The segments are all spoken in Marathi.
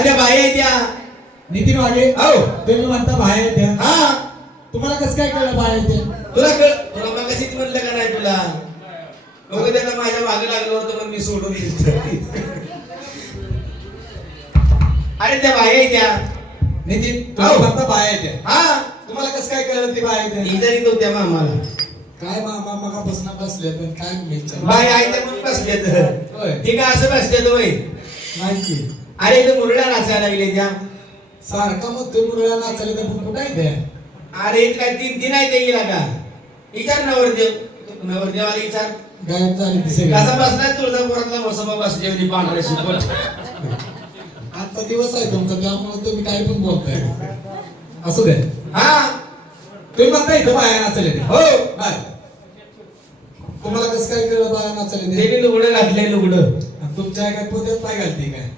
अरे त्या बाई आहे त्या नितीन वागे हो तुम्ही म्हणता बाहेर त्या हा तुम्हाला कसं काय कळलं बाहेर ते तुला मगाशीच म्हणलं का नाही तुला लोक त्यांना माझ्या मागे लागलं होतं पण मी सोडून दिलं. अरे त्या बाई आहे त्या नितीन तुम्ही म्हणता बाहेर त्या हा तुम्हाला कसं काय कळलं ती बाहेर त्या इथं तो त्या मामाला काय मामा मगा बसना बसले पण काय विचार बाई आहे त्या म्हणून बसल्यात होय. ठीक आहे असं बसल्यात वय माहिती अरे इथं मुरळा नाचायला लागले त्या सारखा मग तुम्ही मुलाला नाचायला तर पण कुठं आहे त्या अरे इथं काय तीन आहे ते गेला का विचार नवरदेवाला विचार गायब झाली दिसे कसा बसलाय तुळजापुरातला बसबा बसजेवली पांढऱ्या शिकवत आजचा दिवस आहे तुमचा त्यामुळे तुम्ही काही पण बोलताय असू दे हा तुम्ही म्हणता इथं बाया नाचायला ते हो बाय तुम्हाला कसं काय कळलं बाया नाचायला ते ते लुगडं घातले लुगडं तुमच्या काय पोत्यात पाय घालते काय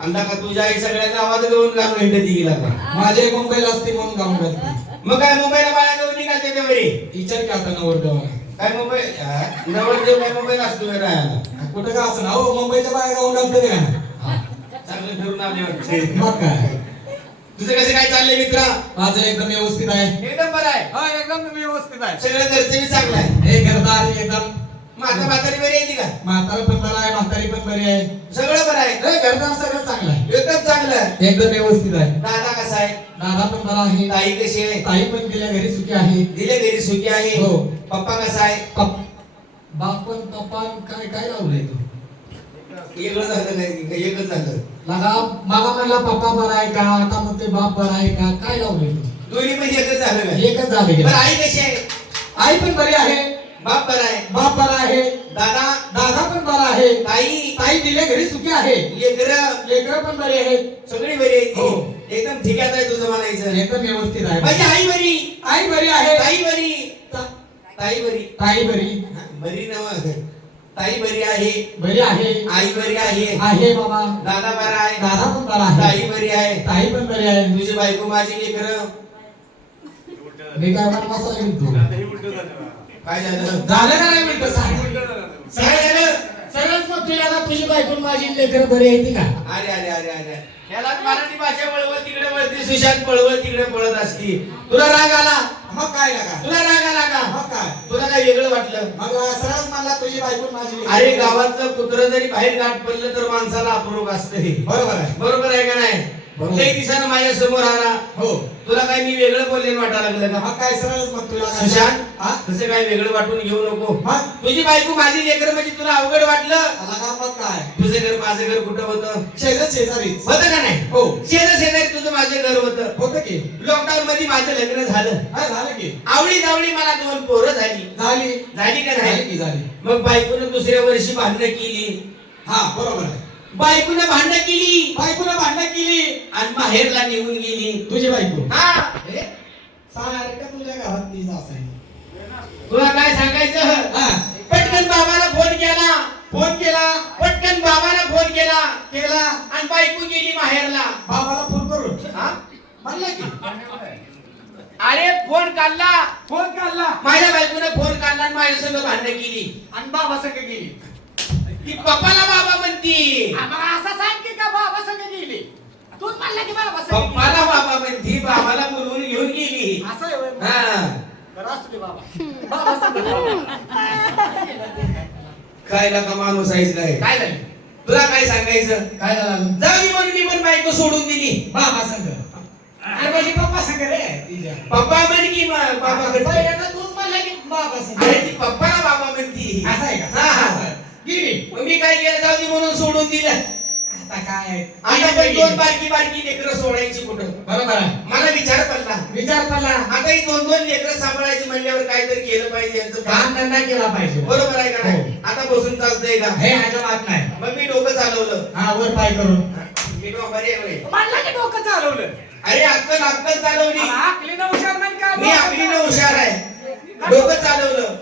अंदा का तुझ्या आई सगळ्या गावात घेऊन गाव भेटती गेला का माझ्या एक मुंबईला असते म्हणून गाऊन घालते मग काय मुंबईला बाया घेऊन निघालते ते बरे विचार की आता नवरदेवाला काय मुंबई नवरदेव काय मुंबईला असतो बे राहायला कुठं का असं ना हो मुंबईच्या बाया गाऊन घालते का चांगलं फिरून आले वाटते मग काय तुझं कसं काय चाललंय मित्रा माझं एकदम व्यवस्थित आहे एकदम बरं आहे हा एकदम व्यवस्थित आहे सगळं घरचं बी चांगलं आहे हे घरदार एकदम माता म्हातारी बरी येते का म्हातारा पण बरा आहे म्हातारी पण बरी आहे सगळं बरं आहे हे घरदार सगळं चांगलं आहे एकदम चांगलं आहे एकदम व्यवस्थित आहे दादा कसा आहे दादा पण बरा आहे ताई कशी आहे ताई पण गेल्या घरी सुखी आहे दिले घरी सुखी आहे हो. पप्पा कसा आहे बाप पण पप्पा काय काय लावलंय तू वेगळं झालं नाही एकच झालं लगा मागा म्हणला पप्पा बरा आहे का आता म्हणते बाप बरा आहे का काय लावलंय तू दोन्ही पण एकच झालं का एकच झालं बरं गेलं आई कशी आहे आई पण बरी आहे बाप बरा आहे बाप बरा आहे दादा दादा पण बरा आहे ताई ताई दिल्या घरी सुखी आहे लेकरं लेकरं पण बरे आहेत सगळी बरी आहे हो. एकदम ठिकाण आहे तुझं म्हणायचं एकदम व्यवस्थित आहे माझी आई बरी आई बरी आहे ताई बरी ताई बरी ताई बरी हा, बरी नव ताई बरी आहे बरी आहे आई बरी आहे आहे बाबा दादा बरा आहे दादा पण बरा आहे ताई बरी आहे ताई पण बरी आहे तुझी बायको माझी लेकरं मी काय म्हणत तू काय झालं झालं का नाही म्हणतो सांग काय झालं सगळंच मग तुला तुझी बायको माझी लेकरं बरी आहे का अरे अरे अरे अरे याला मराठी भाषा वळवळ तिकडे वळते सुशांत पळवळ तिकडे पळत असती तुला राग आला मग काय लागा तुला राग आला का मग काय तुला काय वेगळं वाटलं मग सरळ मला तुझी बायको माझी अरे गावातलं कुत्र जरी बाहेर गाठ पडलं तर माणसाला अप्रूप असते बरोबर आहे बरोबर आहे का नाही बरोबर. लई दिवसानं माझ्या समोर आला हो तुला काय मी वेगळं बोलले वाटायला लागलं का मग काय सरळच मग तुला सुशांत हा तसं काय वेगळं वाटून घेऊ नको मग तुझी बायको माझी लेकर म्हणजे तुला अवघड वाटलं लागा मग काय तुझं घर माझं घर कुठं होतं शेजारीच होतं का नाही हो शेजारी तुझं माझं घर होतं होतं की लॉकडाऊन मध्ये माझं लग्न झालं हा झालं की आवडी जावडी मला 2 पोरं झाली झाली झाली का झाली नाही की झाली मग बायकोनं दुसऱ्या वर्षी भांडणं केली हा बरोबर आहे बायकोनं भांडणं केली बायकोला भांडण केली आणि माहेरला निघून गेली तुझी बायको हा हे सारखं तुझ्या घरात तीच असायची तुला काय सांगायचं हा पटकन बाबाला फोन केला फोन केला पटकन बाबाला फोन केला केला आणि बायको गेली माहेरला बाबाला फोन करून हा? म्हणला की अरे फोन काढला फोन काढला माझ्या बायकोने फोन काढला आणि माझ्या संग भांडणं केली आणि बाबा संग गेली ती पप्पाला बाबा म्हणती असं सांग की का बाबा संग गेली तूच म्हणला की बाबा संग पप्पाला बाबा म्हणती बाबाला बोलवून घेऊन गेली असं आहे होय. हा बरं असू दे बाबा बाबा संग काय नका माणूस आहेच नाही काय झालं तुला काय सांगायचं काय झालं जाऊ दे म्हणून मी पण बायको सोडून दिली बाबा संग अरे माझी पप्पा संग रे तिच्या पप्पा म्हण की बाबाकडे पहिल्यांदा तूच म्हणला की बाबा संग अरे ती पप्पाला बाबा म्हणती असं आहे का हा हा गेली मग मी काय केलं जाऊ दे म्हणून सोडून दिलं आता काय आता पण 2 बारकी लेकरं सोडायची कुठं बरोबर आहे मला विचार पडला विचार पडला आता ही 2 लेकरं सांभाळायची म्हणल्यावर काहीतरी केलं पाहिजे यांचं काम काम धंदा केला पाहिजे बरोबर आहे का नाही हो. आता बसून चालतंय का हे अजिबात नाही मग मी डोकं चालवलं हा वर पाय करून मी बरे आहे म्हणला की डोकं चालवलं अरे अक्कल चालवली आकलीनं हुशार नाही का मी आपलीनं हुशार आहे डोकं चालवलं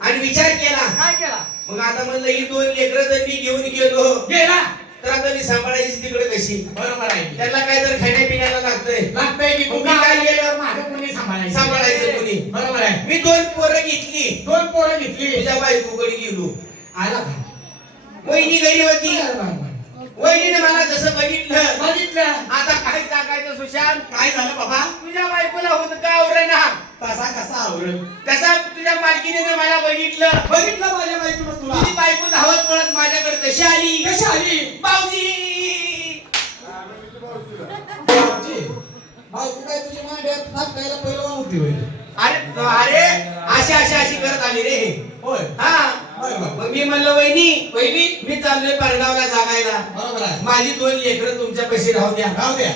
आणि विचार केला काय केला मग आता म्हणलं ही 2 लेकरं जर मी घेऊन गेलो गेला तर आता मी सांभाळायची तिकडे कशी बरोबर आहे त्यांना काय तर खाण्यापिण्याला लागतंय लागतंय की मग मी काय केलं माझं कोणी सांभाळायचं सांभाळायचं कोणी बरोबर आहे मी 2 पोरं घेतली 2 पोरं घेतली तुझ्या बायकोकडे गेलो आला का वहिनी घरी होती वहिनीने मला जसं बघितलं आता काय सांगायचं सुशांत. काय झालं बाबा? तुझ्या बायकोला होत का आवरणा तसा कसा आवडेल? तसा तुझ्या मालकीने मला बघितलं. माझ्या बायकोनं तुला. तुझी बायको धावत पळत माझ्याकडे कशी आली? कशी आली? भाऊजी बापजी, बायको काय तुझी मांड्यात हात खायला पहिलवान होती होय? अरे अशी करत आली रे. होय. हा होय, होय. मग मी म्हणलं वहिनी मी चाललोय परगावला जागायला. बरोबर आहे. माझी 2 लेकरं तुमच्या पैसे राहू द्या. राहू द्या.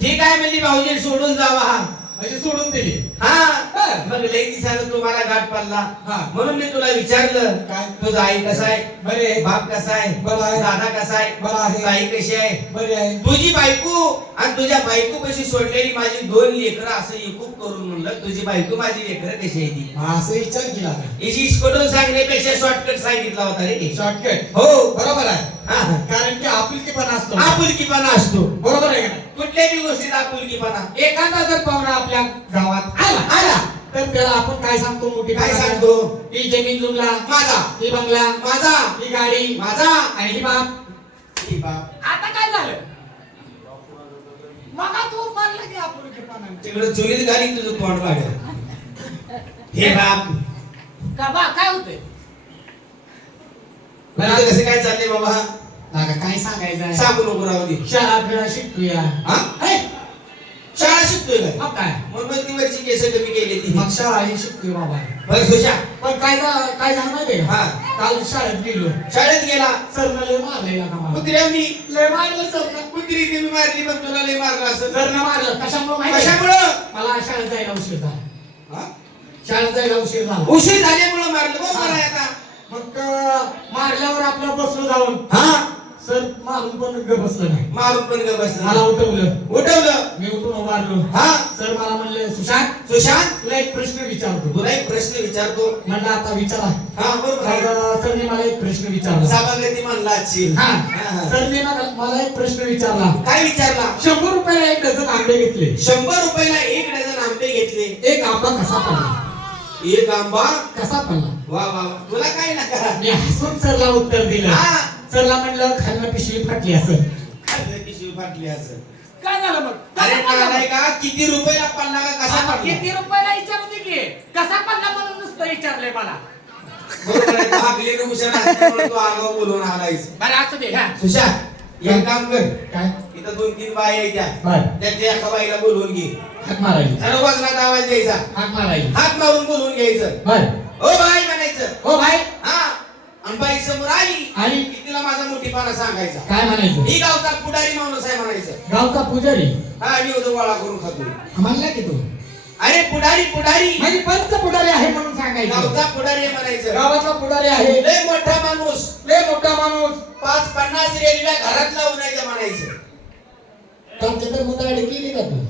ठीक आहे म्हणजे भाऊजी सोडून जावा. हा म्हणजे सोडून दिली. हा मग लई दिसानं तुम्हाला गाठ पडला. हा. म्हणून मी तुला विचारलं काय? तुझा आई कसा आहे? बरे. बाप कसा आहे? बरा आहे. दादा कसा आहे? बरा आहे. ताई कशी आहे? बरी आहे. तुझी बायको आणि तुझ्या बायको कशी सोडलेली माझी 2 लेकरं असं एकूप करून म्हणलं तुझी बायको माझी लेकरं कशी आहे ती. असं विचार केला का? हिची इस्कोटून सांगण्यापेक्षा शॉर्टकट सांगितला होता रे. शॉर्टकट. हो बरोबर आहे. हा. कारण की आपुलकीपणा असतो. आपुलकीपणा असतो. बरोबर आहे का? कुठल्याही गोष्टीत आपुलकीपणा. एखादा जर पाहुणा आपल्या गावात आला तर त्याला आपण काय सांगतो? मोठी काय सांगतो? ही जमीन जुमला माझा. ही बंगला माझा. ही गाडी माझा. आणि ही बाप. ही बाप. आता काय झालं? मग तू म्हणलं की आपुलकीपणा. तिकडे चुलीत घाली तुझं तोंड वाढ. हे बाप. का बा काय होतंय? म्हणजे कसं काय चाललंय बाबा? नाका काय सांगायचं? सांगू नको राहू दे. शाळा फिरा शिकूया. हा? हे, शाळा शिकतोय काय? मग काय? म्हणून ती वरची केस कमी केली ती. मग शाळा ही शिकतोय बाबा. बरं सुशा पण काय झालं माहितीये का? हा. काल शाळेत गेलो. शाळेत गेला सरनं लय मारलेला का मला? कुत्र्यांनी. लय मारलं सरनं. कुत्री तुम्ही मारली पण तुला लय मारला असं. सरनं मारलं. कशामुळे माहिती आहे? कशामुळं? मला शाळेत जायला उशीर झाला. हा? शाळेत जायला उशीर झाला. उशीर झाल्यामुळं मारलं. बरोबर आहे आता. मग मारल्यावर आपलं बसलो जाऊन. हा सर मारून पण बसलं नाही. मारून पण ग मला बसला. उठवलं. उठवलं. मी उठून उभारलो. हा सर मला म्हणले, सुशांत सुशांत तुला एक प्रश्न विचारतो. तुला एक प्रश्न विचारतो. म्हणलं आता विचारा. हा बरोबर आहे. मग सरने मला एक प्रश्न विचारला. सभागती म्हणला असशील. हा. हा, हा. सरने मला एक प्रश्न विचारला. काय विचारला? 100 रुपयाला एक डझन आंबे घेतले. 100 रुपयाला 1 डझन आंबे घेतले. एक आंबा कसा पडला? एक आंबा. कसा पडला? वा वा वा. तुला काय नका. मी हसून सरला उत्तर दिलं. हा. सरला म्हणलं खाल्लं पिशवी फाटली असं. खाल्लं की शिव फाटली असं. काय झालं मग? अरे कसा पडला नालाय मग? का किती रुपयाला पडला का कसा आता पडला? किती रुपयाला विचारू दे की कसा पडला म्हणून नुसतं विचारलंय मला. बरोबर आहे. भागलेलं हुशार असल्यामुळे तू आगाऊ बोलून आलायस. बरं असू दे. हा सुशा एक काम कर. काय? इथं 2-3 बाया येत्या. बर. त्यातल्या एका बाईला बोलवून घे. हाक मारायची. जरा वजनात आवाज द्यायचा. हाक मारायची. हात मारून बोलवून घ्यायचं. बर. ओ बाई म्हणायचं. हो भाई. हा आणि बाई समोर आली आणि? की तिला माझा मोठीपणा सांगायचा. काय म्हणायचं? ही गावचा पुढारी माणूस आहे म्हणायचं. गावचा पुजारी. हा मी उद्या गोळा करून खातो. म्हणला की तू अरे पुढारी म्हणजे पंच पुढारी आहे म्हणून सांगायचं. गावचा पुढारी आहे म्हणायचं. गावाचा पुढारी आहे. लय मोठा माणूस. लय मोठा माणूस. 5-50 रेल्वे घरात लावून यायचं म्हणायचं. तुमच्या तर मुताडी केली का तू?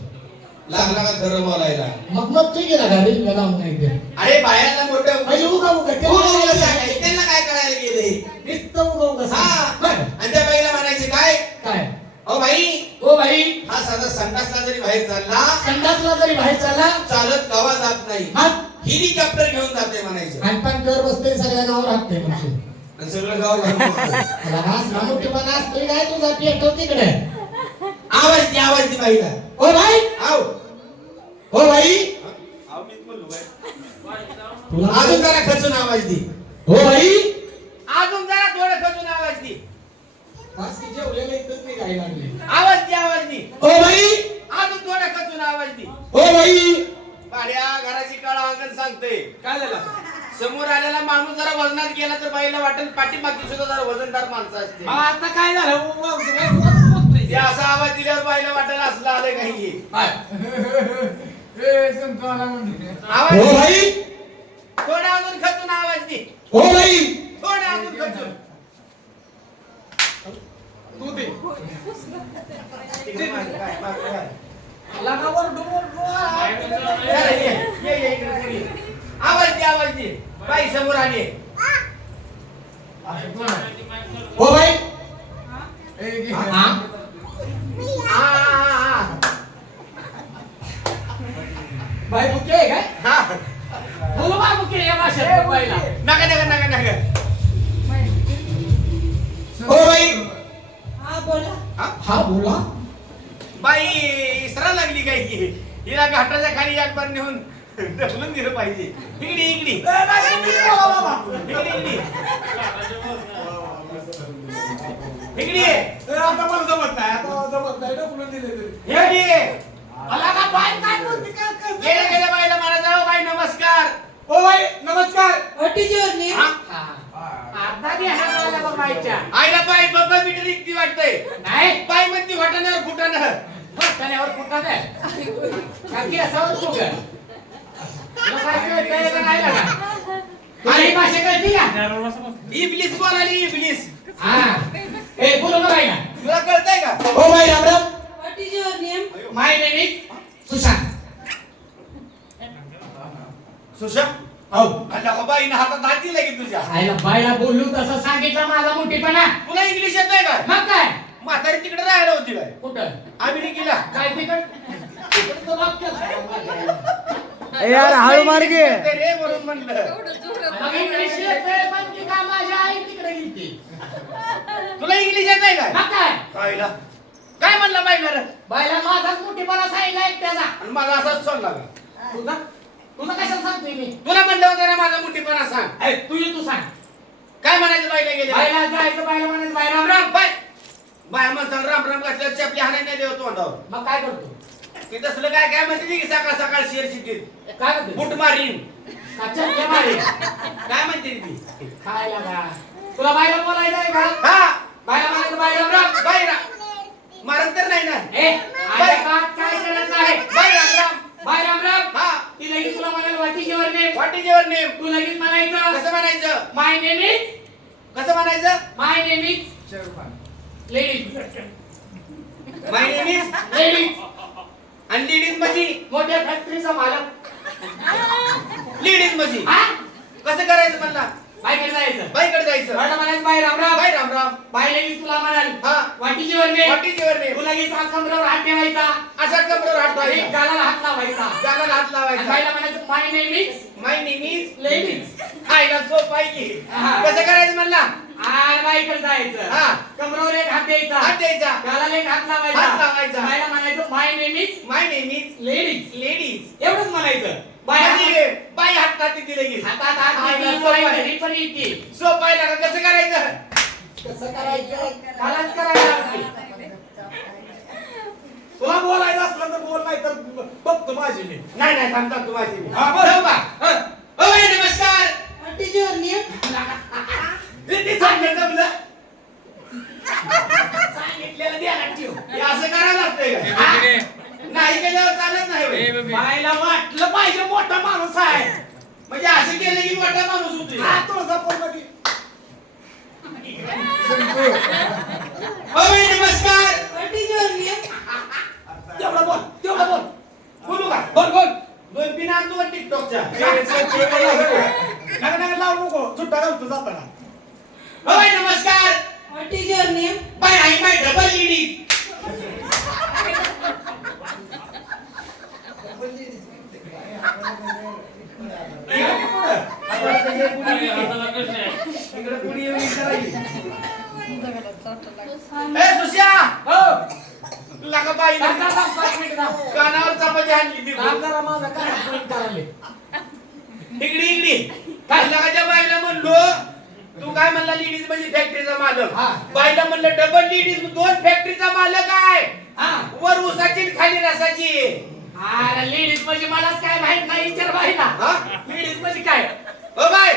लागला का खरं बोलायला? मग ठीक आहे ना गाडी लावून नाही ते. अरे बायाला मोठं म्हणजे उगा उगा बोलवलं सांगायचं. त्यांना काय करायला गेलंय? नुसतं उगा उगा सांग. हा. बर. आणि त्या बाईला म्हणायचे काय? काय? ओ बाई ओ भाई. हा साधा संडासला जरी बाहेर चालला संडासला जरी बाहेर चालला चालत गावा जात नाही. मग हेलिकॉप्टर घेऊन जाते म्हणायचं. आणि पण कर बसते सगळ्या गावावर हाकते म्हणजे. आणि सगळं गाव घालून मला वास ना मोठेपणा असतोय काय तुझा पेटो तिकडे. आवाज दी बाईला. ओ भाई. आव ओ भाई. आव मीच बोललो बाई. तुला अजून जरा खचून आवाज दी. ओ भाई. अजून जरा थोडं खचून आवाज दी. बाकी जेवलेलं इथंच नाही काय लागले. आवाज दी. ओ भाई. अजून थोडं खचून आवाज दी. ओ भाई. पाड्या घराची काळा अंगण सांगते. काय झालं? समोर आलेला माणूस जरा वजनात गेला तर बाईला वाटेल पाठीमागची सुद्धा जरा वजनदार माणसं असते. मग आता काय झालं? बोलतोय. ते असा आवाज दिल्यावर बाईला वाटेल असलं आलंय काही. आवाज ओ दे. भाई. थोडा अजून खचून आवाज दे. ओ भाई. थोडा अजून खचून. तिकडे मागे, मागे, मागे. लगावर डोर जरा ये इकडे पुढे ये. आवाज दे. बाई समोर आली. ओ भाई. हा. बाई बुके आहे काय? हा. बोलू बाय बुके या भाषेत पहिला. नका. ओ भाई. हा हा बोला. बाई इसरा लागली काय की हिला घाटाच्या खाली एक बार नेऊन ढकलून दिलं पाहिजे. इकडी इकडी इकडी इकडी इकडी आता मला जमत नाही, आता जमत नाही ढकलून दिले तरी. इकडी मला का बाय काय बोलते काय करते? गेल्या गेल्या बाईला मला जाऊ बाई नमस्कार. ओ बाई नमस्कार. What is your name? आता बी हात आला बा बाईच्या. आईला बाई बब्बा मीटर इकती वाटतंय. नाही बाई म्हणती वाटाण्यावर फुटाणं. फटण्यावर फुटत आहे. काकी असावं तू का? तुला काय कळतंय का नाही लागा? तुला ही भाषा कळती का? इबलीस बोलाली इबलीस. हा. ए बोलू ना बाईला. तुला कळतंय का? ओ बाई Ram Ram. What is your name? My name is Sushant. सुशा हो. अल्ला का बाईनं हातात हात दिला की तुझ्या. आईला बाईला बोललो तसं सांगितलं माझा मोठेपणा. तुला इंग्लिश येतंय का? मग काय? म्हातारी तिकडे राहायला होती काय? कुठं? अमेरिकेला. काय तिकड तो बाप यार हळू मार गे. ते रे म्हणून म्हणलं. मग इंग्लिश येतंय पण ती का माझ्या आई तिकडे गेलती. तुला इंग्लिश येतंय काय? मग काय? बाईला काय म्हणलं बाईला रे? बाईला माझाच मोठेपणा सांगितला एक त्याचा. आणि माझा असाच सण लागला. तुझा तुझा कशाला सांगतोय मी? तुला म्हणलं होतं ना माझा मोठीपणा सांग. ए, तू सांग. काय म्हणायचं बाईला गेले? बाईला जायचं बाईला म्हणायचं बाई राम राम. बाय बाय म्हणतात राम राम घातल्यावर चपली हाणायला नाही देव तोंडावर. मग काय करतो? ते तसलं काय काय म्हणते की सकाळ सकाळ शेअर शिटीत काय करतो? बुट मारीन. चटके मारे. काय म्हणते ती? खायला का? तुला बाईला बोलायचं आहे का? हा बाईला म्हणायचं बाई राम राम. बाई मारत तर नाही ना. ए, आईला का काय करत नाही? बाई राम राम. बाई राम राम. हा ती लगेच तुला म्हणाल what is your name. What is your name? तू लगेच म्हणायचं कसं म्हणायचं? माय नेम इज कसं म्हणायचं? My name is ladies. My name is ladies. आणि लेडीज म्हणजे मोठ्या फॅक्टरीचा मालक. लेडीज म्हणजे हा? कसं करायचं म्हणला? बाईकडे जायचं. बाईकडे जायचं. बाईला म्हणायचं बाई राम राम. बाई राम राम. बाई लगेच तुला म्हणाल हा what is your name. What is your name? तू लगेच हात कमरेवर हात ठेवायचा. असा कमरेवर हात एक ठेवायचा. गालाला हात लावायचा. गालाला हात आणि लावायचा. बाईला म्हणायचं my name is my name is ladies. आईला सोप आहे की. हा. कसं करायचं म्हणला? आणि बाईकडे जायचं. हा. कमरेवर एक हात द्यायचा. हात द्यायचा. गालाला एक हात लावायचा. हात लावायचा. बाईला म्हणायचं my name is my name is ladies. Ladies. एवढंच म्हणायचं. बाई म्हणजे बाई हात काढते ती लगेच. हातात हात हा, द्यायची, सोपं आहे. बाई घरी पण येते. सोप आहे ना. कसं करायचं? कसं करायचं? मलाच करायला लागते. तुला बोलायचं असलं तर बोल, नाही तर बघतो माझी मी. नाही नाही थांबता तू माझी. हा, बोल. जाऊ का? ओ बाई नमस्कार. What is your name? ते सांगितलं जमलं. सांगितलेलं ध्यानात ठेव. हे असं करावं लागतंय का? नाही केल्यावर चालत नाही होय. बाईला वाटलं पाहिजे मोठा माणूस आहे. म्हणजे असं केलं की मोठा माणूस होतो. हा, तुळजापूरमध्ये. ओ बाई नमस्कार. What is your name? तेवढं बोल, तेवढं बोल. बोलू का? बोल, बोल. दोन पिन आणतो का टिकटॉकच्या? नका नका लावू नको, सुट्टा घालतो जाताना. ओ बाई नमस्कार. What is your name? By I my double ladies. इकडे कुणी येऊन विचारायची. ए सुश्या. हो. तुला का बाई थांब, थांब, थांब, 5 मिनिटं थांब. कानावर चपाती आणली ती. थांब जरा माझा कानात point करायले. इकडी इकडी. काय लगाच्या बाईला म्हणलो तू काय म्हणला लेडीज म्हणजे फॅक्टरीचा मालक. हा. बाईला म्हणलं डबल लेडीज दोन फॅक्टरीचा मालक आहे. हा. वर उसाची आणि खाली रसाची. अरे लेडीज म्हणजे मलाच काय माहित नाही, विचार बाईला. हा? लेडीज म्हणजे काय? ओ बाय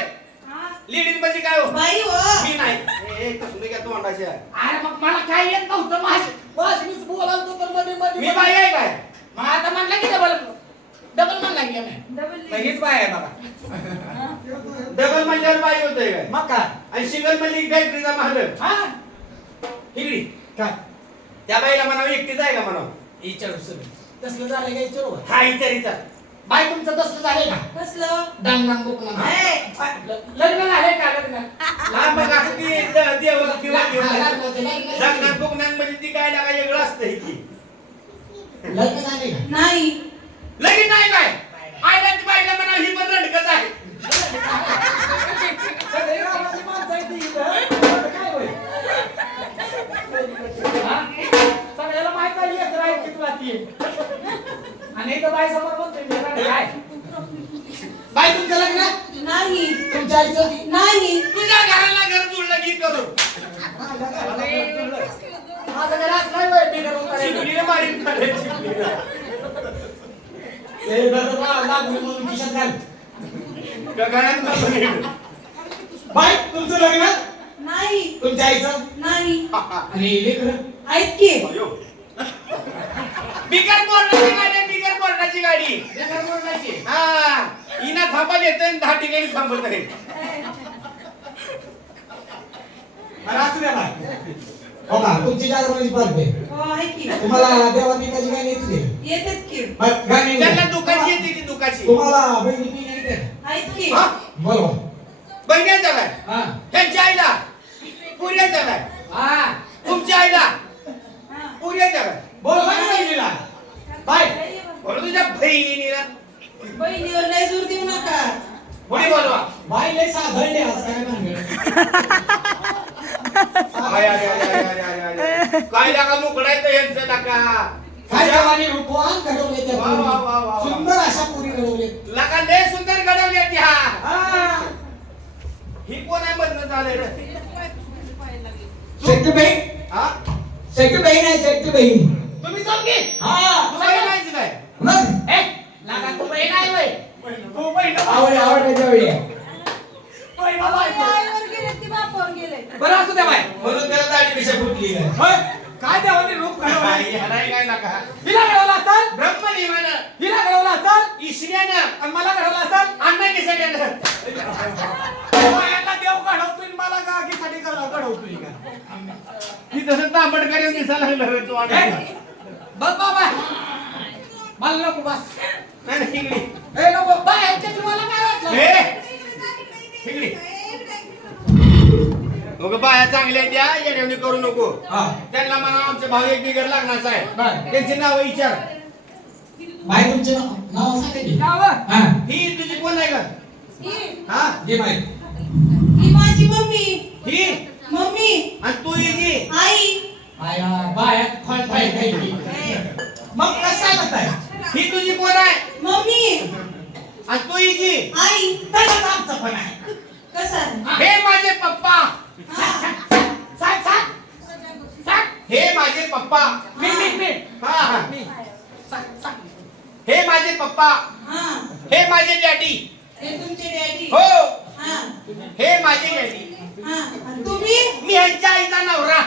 हा. लेडीज म्हणजे काय हो? बाई हो. मी नाही. ए कसं काय तोंडाच्या. अरे मग मला काय येत नव्हतं. मीच बोलावतो तर मध्ये मध्ये मी बाई आहे काय? मग आता म्हणलं की डबल म्हणला की नाही. हीच बाय आहे बघा. डबल म्हणल्यावर बाई होतंय काय? मग काय? आणि सिंगल म्हणजे फॅक्टरीचा मालक. हा. इकडी. काय? त्या बाईला म्हणावं एकटीच आहे का म्हणावं? विचारू सगळं. तसलं झालं का विचारू? हा विचारीचा. बाई तुमचं तसलं झालंय का? कसलं? डांग डांग बोकला. ए, लग्न झालंय का लग्न? हा मग असं ती देव किंवा लग्न लग्नात बुकण्यामध्ये ती काय लागा वेगळं असतंय की. झालंय का? नाही. लगीन नाही काय? आयला ती बाईला म्हणावं ही पण रंडकच आहे. सगळे गावातली माणसं आहेत इथं. काय होय? हा? की आणि इथं बाई समोर बोलतोय मी, काय बाई तुमचं लग्न नाही तुमच्या आईचं नाही तुझ्या घराला घर जुळलं की करू माझं घर असलं बाई बिगर उतारायचं. चिमणीने मारीन खाल्ले, चिमणीला. ए बरोबर लागू म्हणून खिशात घाल का घरात बसून बाई तुमचं लग्न नाही तुमच्या आईचं नाही आणि लेकरं ऐक की बिगर बोर्डाची गाडी, बिगर बोर्डाची गाडी. बिगर बोलायची. हा हिना थांबत येते 10 ठिकाणी थांबत आहे. बरं असू द्या बाई हो का तुमची जागरणाची पार्टी हो आहे की तुम्हाला देवादिकाची गाणी येते येतात की गाणी त्यांना दुखाची येते ती दुखाची. तुम्हाला बहिणी बिणी येते आहेत की हा? बोलवा बहिण्यांचा काय हा त्यांच्या आईला पुऱ्यांचा काय हा तुमच्या आईला हा. पुऱ्यांचा काय बोलवा की बहिणीला बाय बोल तुझ्या बहिणीला बहिणीवर लय जोर देऊ नका पुढे बोलवा. बाई लय साधळले आज काय म्हणलं I, I, I, I, I, I, I. काय लागा मुकडायचं यांचं लागा काय देवाने रूपवान घडवले त्या वा, वा, वा, वा, वा. सुंदर अशा पुरी घडवले लागा लय सुंदर घडवली ती हा हा ही कोण आहे बदल झालंय रे शेट्टी बहीण हा शेट्टी बहीण आहे शेट्टी बहीण तुम्ही चौकी हा तुला काय माहिती काय मग ए लागा तू बहीण आहे होय. तू बहीण आवडण्याच्या वेळी आहे. आईवर गेले ती बापावर गेले बरं असू द्या बाई. म्हणून त्याला दाढी पेशा फुटली आहे. होय, काय देवाने रूप घडवलं. हराय काय नका हिला घडवलं असेल, ब्रह्मनिमानं हिला घडवलं असेल ईश्वरानं आणि मला घडवलं असेल. अण्णांनी सगळ्यांना बायांना देव घडवतोय आणि मला गागीसाठी घडवतोय का? ती तसं तांबड करून दिसायला लागलं रे तू ए, आणि बघ बाबा मला नको बस. नाही नाही, इकडे. ए नको बायांच्या तुम्हाला काय वाटलं? ए, इकडे. अगं बाया चांगल्या आहेत त्या येण्यावणी करू नको हा त्यांना म्हणा आमचे भाऊ एक बिगर लागणारच आहे बरं. त्यांची नाव विचार बाई तुमचे नाव सांगा की गावं? हा ही तुझी कोण आहे का ही हा घे बाई ही माझी मम्मी ही मम्मी आणि तू ही आई आया बायात खोल पाहिजे मग कसं म्हणताय ही तुझी कोण आहे मम्मी आणि तू ही आई तसंच आमचं पण आहे कसा हे माझे पप्पा सांग सांग सांग. हे माझे पप्पा मी हा हा मी सांग सांग. हे माझे पप्पा हा हे माझे डॅडी हे तुमचे डॅडी हो हा हे माझे डॅडी हा आणि तुम्ही मी ह्यांच्या आईचा नवरा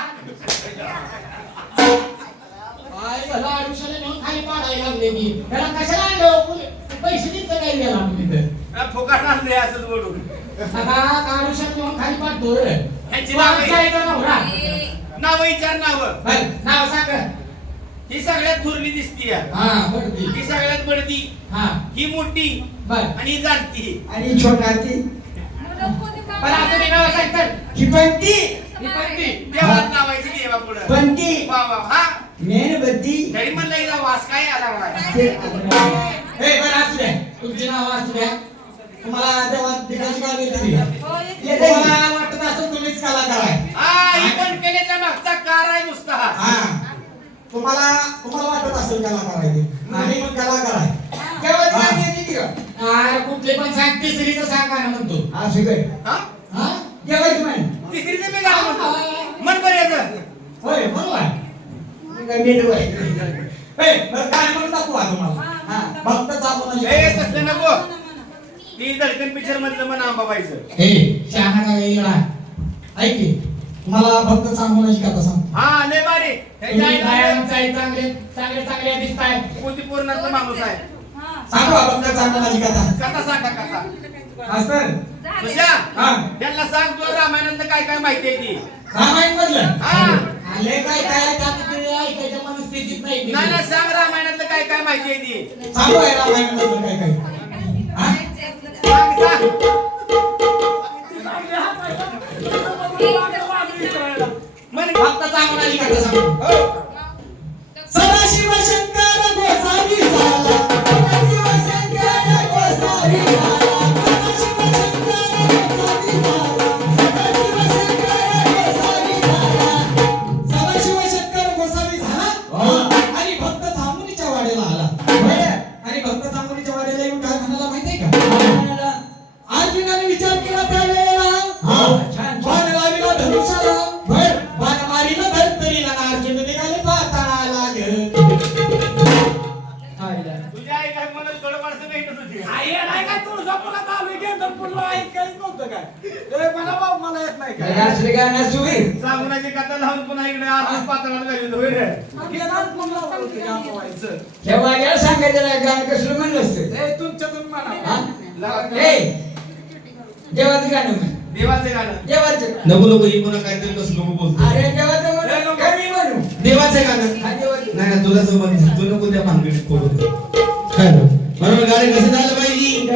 काय झालं आयुष्याला नेऊन खाली पाडायला लागले की त्याला कशाला आणलं पैसे देत काय गेला आम्ही फुकाट आणले असंच बोलून सगळा आयुष्यात नेऊन खाली पाडतोय ह्यांची नाव जायचं नवरा नाव विचार नाव नाव सांग ही सगळ्यात थोरली दिसती हा बरं ही सगळ्यात बडती हा ही मोठी बर आणि ही जाणती आणि छोटा ती पण आता मी नाव सांग तर. ही पंती ही पण ती. देवात लावायची देवा पुढं पंती वा वा हा मेणबत्ती तरी म्हणलं हिला वास काय आला मला हे बरं असू द्या तुमचे नाव असू द्या तुम्हाला देवात दिगाची गाणी येते तुम्हाला वाटत असेल तुम्हीच कलाकार आहे हा ही पण केल्याच्या मागचा कार आहे नुसता हा तुम्हाला वाटत असेल कलाकार आहे ते. आणि मग कलाकार आहे देवाची गाणी येते की का? कुठले पण सांग तिसरीचं सांग गाणं म्हणतो हा शिकाय हा हा देवाची म्हण तिसरीचं मी गाणं म्हणतो मन बऱ्याचं होय बरोबर आहे मग काय मेंढू आहे हे बरं गाणं म्हणून दाखवू आता तुम्हाला हा भक्त चालू हे तसलं नको ती दळकन पिक्चर मधलं मन आंबाबाईचं हे शहाणा काय येणार ऐक की तुम्हाला भक्त सांगण्याची कथा सांग हा लय बारी तुम्ही बायांचा आहे, चांगले चांगले चांगले दिसताय. कोणती पूर्णाचा माणूस आहे सांगू भक्त सांगण्याची कथा कथा सांगा कथा असतं तुझ्या हा त्यांना सांग तुला रामायणातलं काय काय माहिती आहे ती रामायण मधलं हा आले काय काय त्यात ते ऐकायच्या मनस्थितीत नाही ते. नाही ना सांग रामायणातलं काय काय माहिती आहे ती सांगू आहे रामायण मधलं काय काय हा? सांग सांग म्हण भक्त सांगण्याची कथा सांगू हो सदाशिव शंकर गोसावी झाला सदाशिव शंकर गोसावी झाला सदाशिव शंकर गोसावी झाला सदाशिव शंकर गोसावी झाला आणि भक्त थांबून येत नाही अरे का असले गाणं सुई साबुनाची काता लावून पुन्हा इकडे आपण पातळाला घालून होय रे गेला फोन लावला होता का व्हायचं त्या वाग्याला सांगायचं नाही गाणं कसलं म्हणलं असतं ए तुमच्यातून म्हणा हा? ए देवाचं गाणं म्हण देवाचे गाणं देवाचं नको नको ही पुन्हा काहीतरी कसं नको बोलतो अरे देवाचं म्हणू का मी म्हणू देवाचं गाणं हा देवाचं नाही ना तुला जमत नाही. तू नको त्या भानगडीत पडू. काय रे? बरोबर गाणं कसं झालं पाहिजे